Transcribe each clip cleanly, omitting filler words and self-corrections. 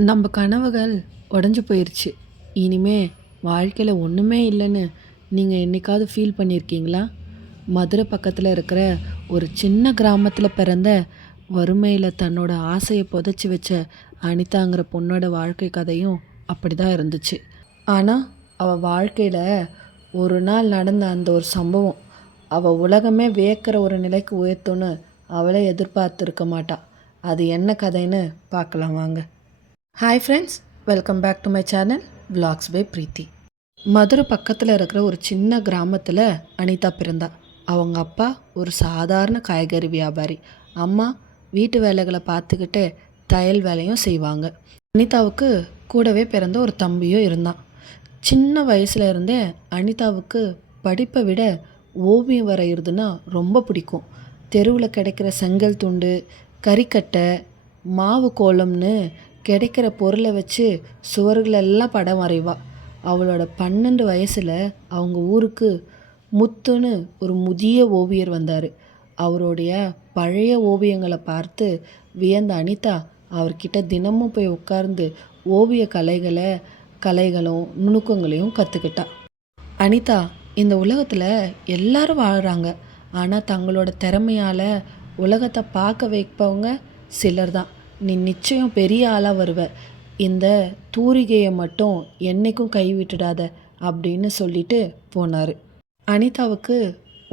நம்ம கனவுகள் உடஞ்சி போயிருச்சு. இனிமே வாழ்க்கையில் ஒன்றுமே இல்லைன்னு நீங்கள் என்னைக்காவது ஃபீல் பண்ணியிருக்கீங்களா? மதுரை பக்கத்தில் இருக்கிற ஒரு சின்ன கிராமத்தில் பிறந்த வறுமையில் தன்னோட ஆசையை புதைச்சி வச்ச அனிதாங்கிற பொண்ணோட வாழ்க்கை கதையும் அப்படி தான் இருந்துச்சு. ஆனால் அவள் வாழ்க்கையில் ஒரு நாள் நடந்த அந்த ஒரு சம்பவம் அவள் உலகமே வியக்கிற ஒரு நிலைக்கு உயர்த்துன்னு அவளே எதிர்பார்த்துருக்க மாட்டா. அது என்ன கதைன்னு பார்க்கலாம் வாங்க. Hi friends, welcome back to my channel vlogs by Preethi. Madurai பக்கத்தில் இருக்கிற ஒரு சின்ன கிராமத்தில் அனிதா பிறந்தா. அவங்க அப்பா ஒரு சாதாரண காய்கறி வியாபாரி, அம்மா வீட்டு வேலைகளை பார்த்துக்கிட்டு தையல் வேலையும் செய்வாங்க. அனிதாவுக்கு கூடவே பிறந்த ஒரு தம்பியும் இருந்தான். சின்ன வயசுல இருந்தே அனிதாவுக்கு படிப்பை விட ஓவியம் வரைகிறதுனா ரொம்ப பிடிக்கும். தெருவில் கிடைக்கிற செங்கல் துண்டு, கறிக்கட்டை, மாவு கோலம்னு கிடைக்கிற பொருளை வச்சு சுவர்களெல்லாம் படம் வரைவா. அவளோட 12 வயசில் அவங்க ஊருக்கு முத்துன்னு ஒரு முதிய ஓவியர் வந்தார். அவருடைய பழைய ஓவியங்களை பார்த்து வியந்த அனிதா அவர்கிட்ட தினமும் போய் உட்கார்ந்து ஓவிய கலைகளும் நுணுக்கங்களையும் கற்றுக்கிட்டா. அனிதா, இந்த உலகத்தில் எல்லாரும் வாழ்கிறாங்க, ஆனால் தங்களோட திறமையால் உலகத்தை பார்க்க வைப்பவங்க சிலர் தான். நீ நிச்சயம் பெரிய ஆளாக வருவ, இந்த தூரிகையை மட்டும் என்றைக்கும் கைவிட்டுடாத அப்படின்னு சொல்லிட்டு போனார். அனிதாவுக்கு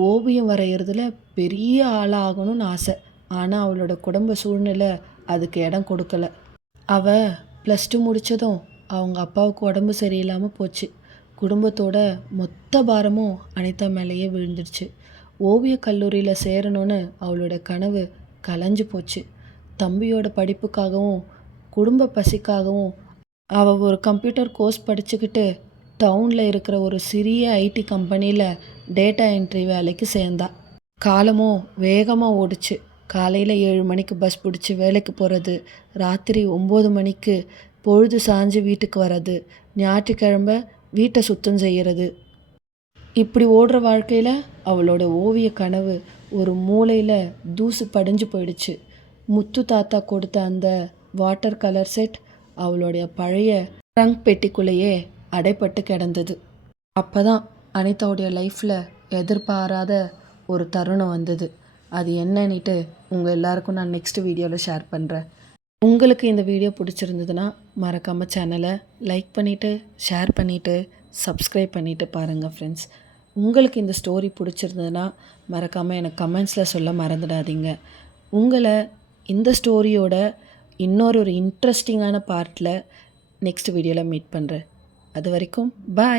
ஓவியம் வரைகிறதுல பெரிய ஆளாகணும்னு ஆசை. ஆனால் அவளோட குடும்ப சூழ்நிலை அதுக்கு இடம் கொடுக்கல. அவள் +2 முடித்ததும் அவங்க அப்பாவுக்கு உடம்பு சரியில்லாமல் போச்சு. குடும்பத்தோட மொத்த பாரமும் அனிதா மேலேயே விழுந்துடுச்சு. ஓவிய கல்லூரியில் சேரணும்னு அவளோட கனவு கலைஞ்சு போச்சு. தம்பியோட படிப்புக்காகவும் குடும்ப பசிக்காகவும் அவள் ஒரு கம்ப்யூட்டர் கோர்ஸ் படிச்சுக்கிட்டு டவுனில் இருக்கிற ஒரு சிறிய ஐடி கம்பெனியில் டேட்டா என்ட்ரி வேலைக்கு சேர்ந்தா. காலமும் வேகமாக ஓடிச்சு. காலையில் 7 மணிக்கு பஸ் பிடிச்சி வேலைக்கு போகிறது, ராத்திரி 9 மணிக்கு பொழுது சாஞ்சு வீட்டுக்கு வர்றது, ஞாயிற்றுக்கிழமை வீட்டை சுத்தம் செய்கிறது. இப்படி ஓடுற வாழ்க்கையில் அவளோட ஓவிய கனவு ஒரு மூலையில் தூசு படிஞ்சு போயிடுச்சு. முத்து தாத்தா கொடுத்த அந்த வாட்டர் கலர் செட் அவளுடைய பழைய ட்ரங்க் பெட்டிக்குள்ளேயே அடைப்பட்டு கிடந்தது. அப்போ தான் அனிதாவுடைய லைஃப்பில் எதிர்பாராத ஒரு தருணம் வந்தது. அது என்னன்னுட்டு உங்கள் எல்லாருக்கும் நான் நெக்ஸ்ட் வீடியோவில் ஷேர் பண்ணுறேன். உங்களுக்கு இந்த வீடியோ பிடிச்சிருந்ததுன்னா மறக்காமல் சேனலை லைக் பண்ணிவிட்டு ஷேர் பண்ணிவிட்டு சப்ஸ்கிரைப் பண்ணிவிட்டு பாருங்கள் ஃப்ரெண்ட்ஸ். உங்களுக்கு இந்த ஸ்டோரி பிடிச்சிருந்ததுன்னா மறக்காமல் எனக்கு கமெண்ட்ஸில் சொல்ல மறந்துடாதீங்க. உங்களை இந்த ஸ்டோரியோட இன்னொரு இன்ட்ரெஸ்டிங்கான பார்ட்டில் நெக்ஸ்ட் வீடியோவில் மீட் பண்ணுறேன். அது வரைக்கும் பாய்.